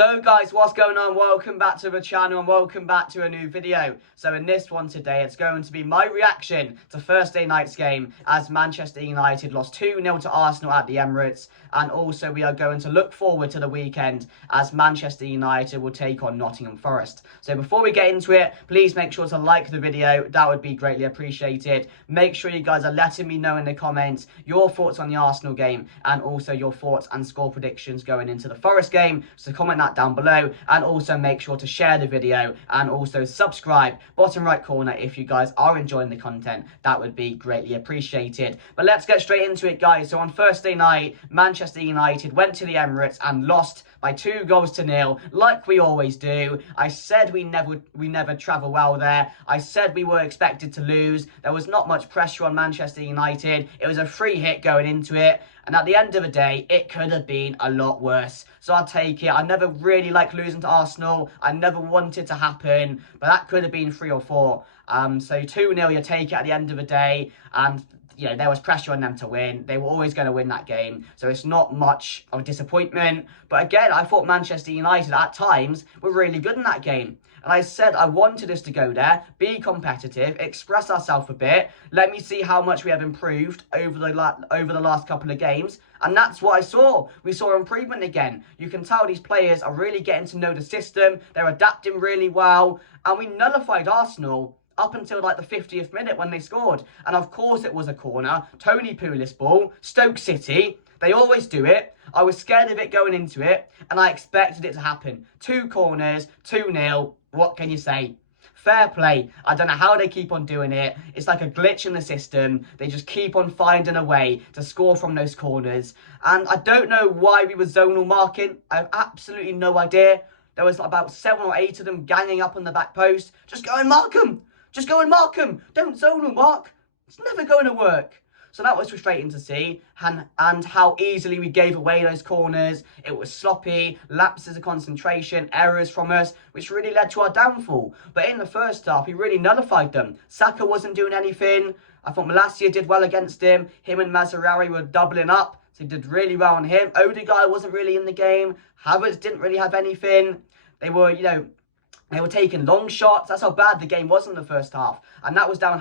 So guys, what's going on? Welcome back to the channel and welcome back to a new video. So in this one today, it's going to be my reaction to Thursday night's game as Manchester United lost 2-0 to Arsenal at the Emirates. And also we are going to look forward to the weekend as Manchester United will take on Nottingham Forest. So before we get into it, please make sure to like the video. That would be greatly appreciated. Make sure you guys are letting me know in the comments your thoughts on the Arsenal game and also your thoughts and score predictions going into the Forest game. So comment that down below, and also make sure to share the video and also subscribe bottom right corner if you guys are enjoying the content. That would be greatly appreciated. But let's get straight into it, guys. So on Thursday night, Manchester United went to the Emirates and lost by 2-0 like we always do. I said we never travel well there. I said we were expected to lose. There was not much pressure on Manchester United. It was a free hit going into it. And at the end of the day, it could have been a lot worse. So I'll take it. I never really liked losing to Arsenal. I never wanted to happen. But that could have been 3 or 4. So 2-0, you take it at the end of the day. And you know, there was pressure on them to win. They were always going to win that game. So it's not much of a disappointment. But again, I thought Manchester United at times were really good in that game. And I said I wanted us to go there, be competitive, express ourselves a bit. Let me see how much we have improved over the last couple of games. And that's what I saw. We saw improvement again. You can tell these players are really getting to know the system. They're adapting really well. And we nullified Arsenal up until like the 50th minute when they scored. And of course it was a corner. Tony Pulis ball. Stoke City. They always do it. I was scared of it going into it. And I expected it to happen. 2 corners, 2-0. What can you say? Fair play. I don't know how they keep on doing it. It's like a glitch in the system. They just keep on finding a way to score from those corners. And I don't know why we were zonal marking. I have absolutely no idea. There was about 7 or 8 of them ganging up on the back post. Just go and mark them. Just go and mark them. Don't zonal mark. It's never going to work. So that was frustrating to see, and how easily we gave away those corners. It was sloppy, lapses of concentration, errors from us, which really led to our downfall. But in the first half, he really nullified them. Saka wasn't doing anything. I thought Malacia did well against him. Him and Mazraoui were doubling up, so he did really well on him. Odegaard wasn't really in the game. Havertz didn't really have anything. They were, they were taking long shots. That's how bad the game was in the first half. And that was down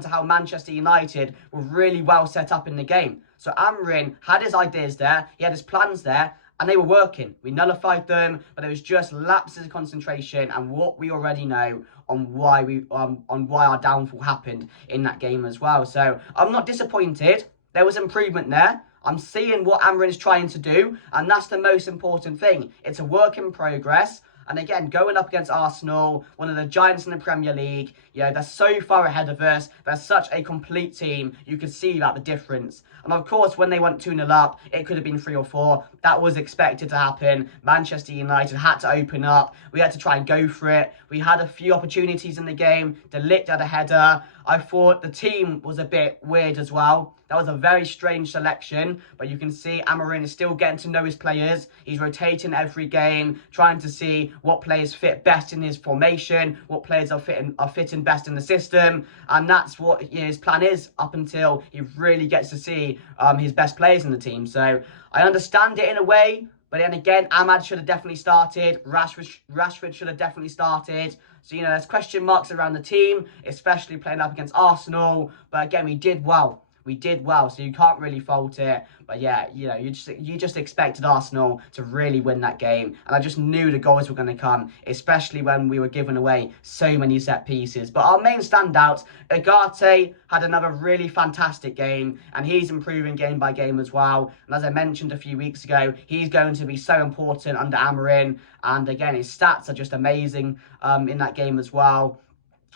to how Manchester United were really well set up in the game. So Amorim had his ideas there. He had his plans there. And they were working. We nullified them. But it was just lapses of concentration and what we already know on why our downfall happened in that game as well. So I'm not disappointed. There was improvement there. I'm seeing what Amorim is trying to do. And that's the most important thing. It's a work in progress. And again, going up against Arsenal, one of the giants in the Premier League, they're so far ahead of us. They're such a complete team. You could see that the difference. And of course, when they went 2-0 up, it could have been 3 or 4. That was expected to happen. Manchester United had to open up. We had to try and go for it. We had a few opportunities in the game. De Ligt had a header. I thought the team was a bit weird as well. That was a very strange selection, but you can see Amorim is still getting to know his players. He's rotating every game, trying to see what players fit best in his formation, what players are fitting best in the system, and that's what his plan is up until he really gets to see his best players in the team. So I understand it in a way, but then again, Ahmad should have definitely started. Rashford should have definitely started. So, there's question marks around the team, especially playing up against Arsenal. But again, we did well. We did well, so you can't really fault it. But yeah, you just expected Arsenal to really win that game. And I just knew the goals were going to come, especially when we were giving away so many set pieces. But our main standouts, Ugarte had another really fantastic game. And he's improving game by game as well. And as I mentioned a few weeks ago, he's going to be so important under Amorim. And again, his stats are just amazing in that game as well.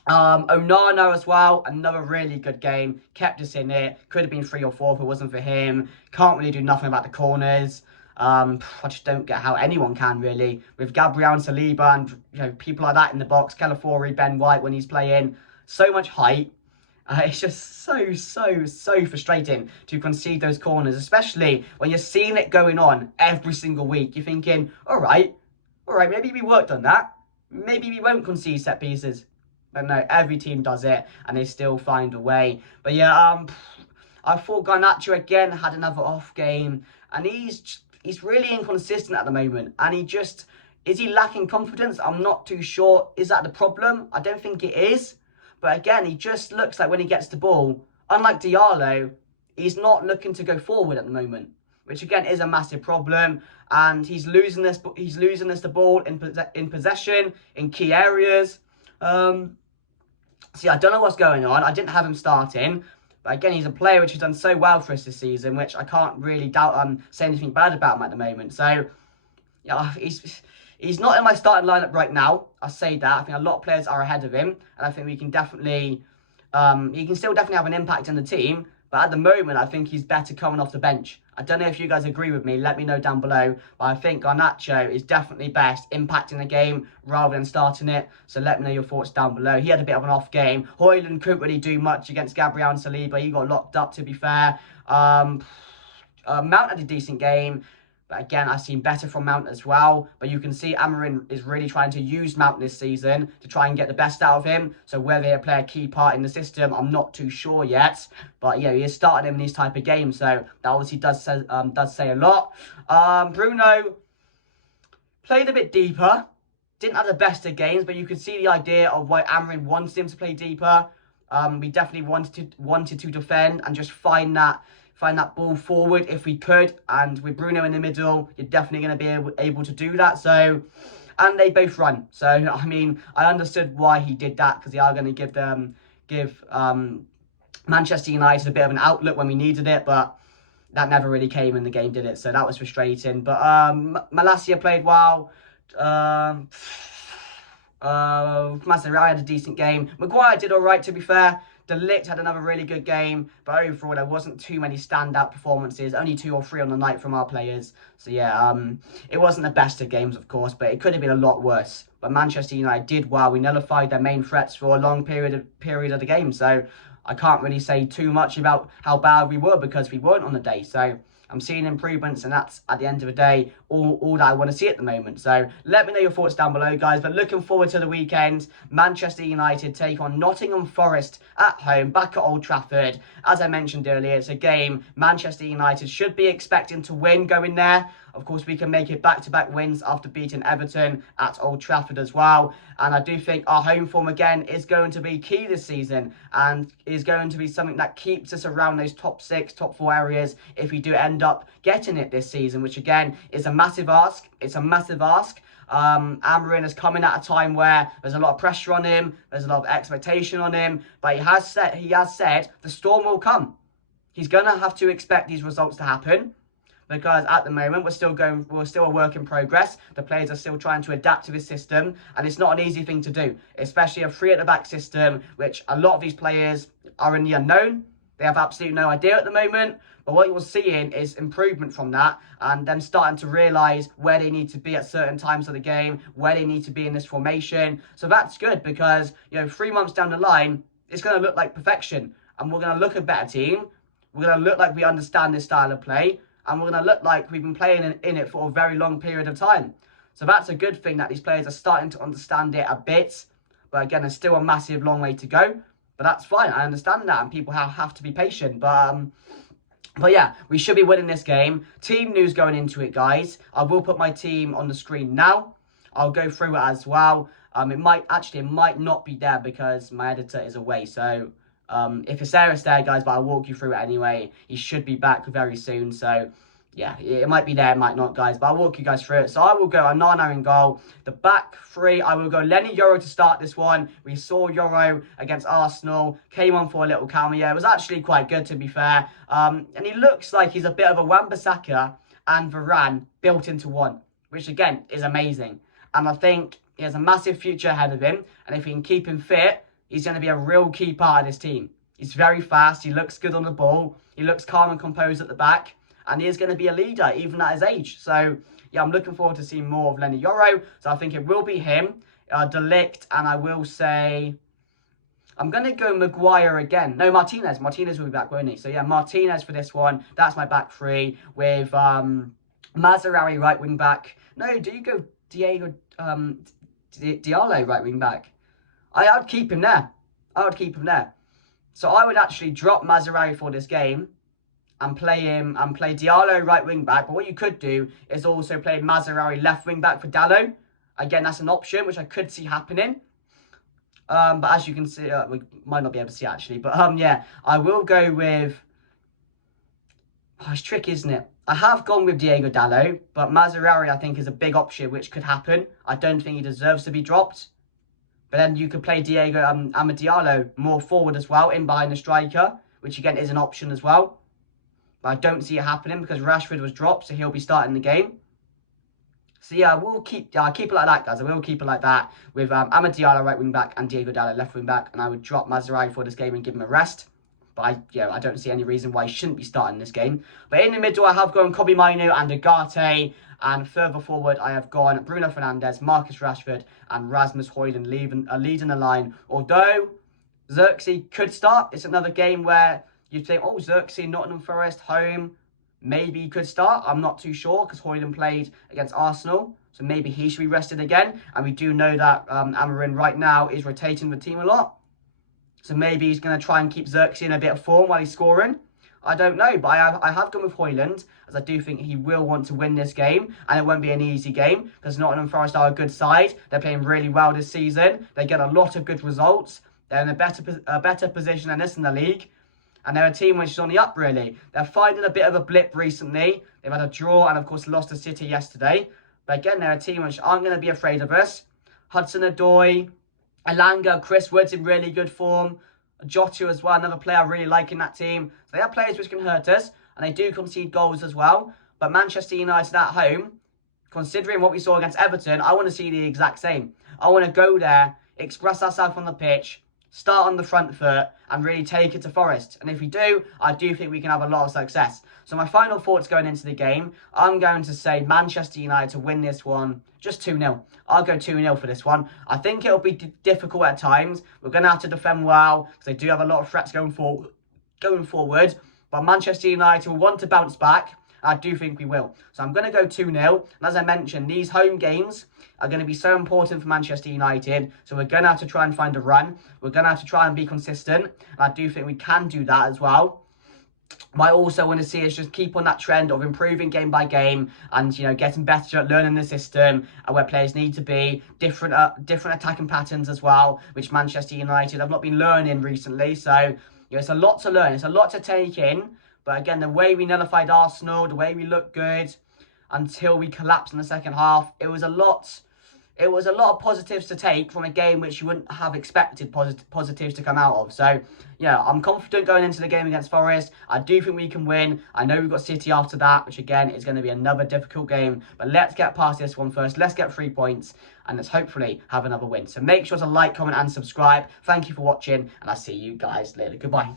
Onana as well, another really good game, kept us in it, could have been 3 or 4 if it wasn't for him. Can't really do nothing about the corners. I just don't get how anyone can really, with Gabriel and Saliba and people like that in the box, Calafiori, Ben White when he's playing, so much height. It's just so frustrating to concede those corners, especially when you're seeing it going on every single week. You're thinking, all right, maybe we worked on that. Maybe we won't concede set pieces. But no, every team does it, and they still find a way. But yeah, I thought Garnacho again had another off game, and he's really inconsistent at the moment, and Is he lacking confidence? I'm not too sure. Is that the problem? I don't think it is. But again, he just looks like when he gets the ball, unlike Diallo, he's not looking to go forward at the moment, which again is a massive problem. And he's losing us the ball in possession, in key areas. See, I don't know what's going on. I didn't have him starting. But again, he's a player which has done so well for us this season, which I can't really say anything bad about him at the moment. So, yeah, he's not in my starting lineup right now. I say that. I think a lot of players are ahead of him. And I think we can definitely, he can still definitely have an impact on the team. But at the moment, I think he's better coming off the bench. I don't know if you guys agree with me. Let me know down below. But I think Garnacho is definitely best impacting the game rather than starting it. So let me know your thoughts down below. He had a bit of an off game. Højlund couldn't really do much against Gabriel and Saliba. He got locked up, to be fair. Mount had a decent game. But again, I've seen better from Mount as well. But you can see Amorim is really trying to use Mount this season to try and get the best out of him. So whether he'll play a key part in the system, I'm not too sure yet. But yeah, he is starting him in these type of games. So that obviously does say a lot. Bruno played a bit deeper. Didn't have the best of games, but you could see the idea of why Amorim wanted him to play deeper. We definitely wanted to defend and just find that ball forward if we could, and with Bruno in the middle, you're definitely going to be able to do that. So, and they both run. So, I mean, I understood why he did that, because they are going to give Manchester United a bit of an outlook when we needed it, but that never really came in the game, did it? So that was frustrating. But Malacia played well. Mazraoui had a decent game. Maguire did all right, to be fair. De Ligt had another really good game, but overall there wasn't too many standout performances, only 2 or 3 on the night from our players. So yeah, it wasn't the best of games, of course, but it could have been a lot worse. But Manchester United did well. We nullified their main threats for a long period of the game, so I can't really say too much about how bad we were, because we weren't on the day. So I'm seeing improvements, and that's, at the end of the day, all that I want to see at the moment. So let me know your thoughts down below, guys. But looking forward to the weekend. Manchester United take on Nottingham Forest at home, back at Old Trafford. As I mentioned earlier, it's a game Manchester United should be expecting to win going there. Of course, we can make it back-to-back wins after beating Everton at Old Trafford as well. And I do think our home form, again, is going to be key this season, and is going to be something that keeps us around those top 6, top 4 areas if we do end up getting it this season, which, again, is a massive ask. It's a massive ask. Amorim is coming at a time where there's a lot of pressure on him, there's a lot of expectation on him, but he has said the storm will come. He's going to have to expect these results to happen, because at the moment we're still a work in progress. The players are still trying to adapt to this system, and it's not an easy thing to do, especially a 3 at the back system, which a lot of these players are in the unknown. They have absolutely no idea at the moment. But what you're seeing is improvement from that, and them starting to realise where they need to be at certain times of the game, where they need to be in this formation. So that's good, because, you know, 3 months down the line, it's going to look like perfection, and we're going to look a better team. We're going to look like we understand this style of play, and we're going to look like we've been playing in it for a very long period of time. So that's a good thing, that these players are starting to understand it a bit. But again, there's still a massive long way to go. But that's fine. I understand that, and people have to be patient. But yeah, we should be winning this game. Team news going into it, guys. I will put my team on the screen now. I'll go through it as well. It might not be there because my editor is away. So if it's there, it's there, guys. But I'll walk you through it anyway. He should be back very soon. So yeah, it might be there, it might not, guys. But I'll walk you guys through it. So I will go Onana in goal. The back 3, I will go Lenny Yoro to start this one. We saw Yoro against Arsenal. Came on for a little cameo. It was actually quite good, to be fair. And he looks like he's a bit of a Wan-Bissaka and Varane built into one, which, again, is amazing. And I think he has a massive future ahead of him. And if he can keep him fit, he's going to be a real key part of this team. He's very fast. He looks good on the ball. He looks calm and composed at the back. And he is going to be a leader, even at his age. So, yeah, I'm looking forward to seeing more of Lenny Yoro. So I think it will be him, De Ligt, and I will say, I'm going to go Maguire again. No, Martinez. Martinez will be back, won't he? So, yeah, Martinez for this one. That's my back 3 with Mazraoui right wing back. No, do you go Diallo right wing back? I would keep him there. So I would actually drop Mazraoui for this game and play Diallo right wing back. But what you could do is also play Mazraoui left wing back for Dallo, Again, that's an option which I could see happening. But as you can see, we might not be able to see actually. But yeah, I will go with... Oh, it's tricky, isn't it? I have gone with Diego Dallo, but Mazraoui I think is a big option which could happen. I don't think he deserves to be dropped. But then you could play Diego Amad Diallo more forward as well, in behind the striker, which again is an option as well. But I don't see it happening because Rashford was dropped, so he'll be starting the game. So yeah, we'll keep it like that, guys. I will keep it like that with Amad Diallo right wing back and Diego Dallo left wing back, and I would drop Mazraoui for this game and give him a rest. But I don't see any reason why he shouldn't be starting this game. But in the middle, I have gone Kobbie Mainoo and Ugarte. And further forward, I have gone Bruno Fernandes, Marcus Rashford, and Rasmus Højlund leading the line. Although Xerxes could start, it's another game where you'd think, oh, Xerxes, Nottingham Forest, home, maybe he could start. I'm not too sure because Højlund played against Arsenal. So maybe he should be rested again. And we do know that Amarin right now is rotating the team a lot. So maybe he's going to try and keep Xerxes in a bit of form while he's scoring. I don't know, but I have gone with Højlund, as I do think he will want to win this game, and it won't be an easy game, because Nottingham Forest are a good side. They're playing really well this season. They get a lot of good results. They're in a better position than this in the league, and they're a team which is on the up, really. They're finding a bit of a blip recently. They've had a draw and, of course, lost to City yesterday. But again, they're a team which aren't going to be afraid of us. Hudson-Odoi, Elanga, Chris Wood's in really good form. Jota as well, another player I really like in that team. So they have players which can hurt us, and they do concede goals as well. But Manchester United at home, considering what we saw against Everton, I want to see the exact same. I want to go there, express ourselves on the pitch, start on the front foot, and really take it to Forest. And if we do, I do think we can have a lot of success. So my final thoughts going into the game, I'm going to say Manchester United to win this one just 2-0. I'll go 2-0 for this one. I think it'll be difficult at times. We're going to have to defend well because they do have a lot of threats going forward. But Manchester United will want to bounce back. I do think we will. So I'm going to go 2-0. And as I mentioned, these home games are going to be so important for Manchester United. So we're going to have to try and find a run. We're going to have to try and be consistent. And I do think we can do that as well. But I also want to see us just keep on that trend of improving game by game and, getting better at learning the system and where players need to be, different attacking patterns as well, which Manchester United have not been learning recently. So, it's a lot to learn. It's a lot to take in. But again, the way we nullified Arsenal, the way we looked good until we collapsed in the second half, it was a lot of positives to take from a game which you wouldn't have expected positives to come out of. So, I'm confident going into the game against Forest. I do think we can win. I know we've got City after that, which again is going to be another difficult game. But let's get past this one first. Let's get 3 points and let's hopefully have another win. So make sure to like, comment and subscribe. Thank you for watching and I'll see you guys later. Goodbye.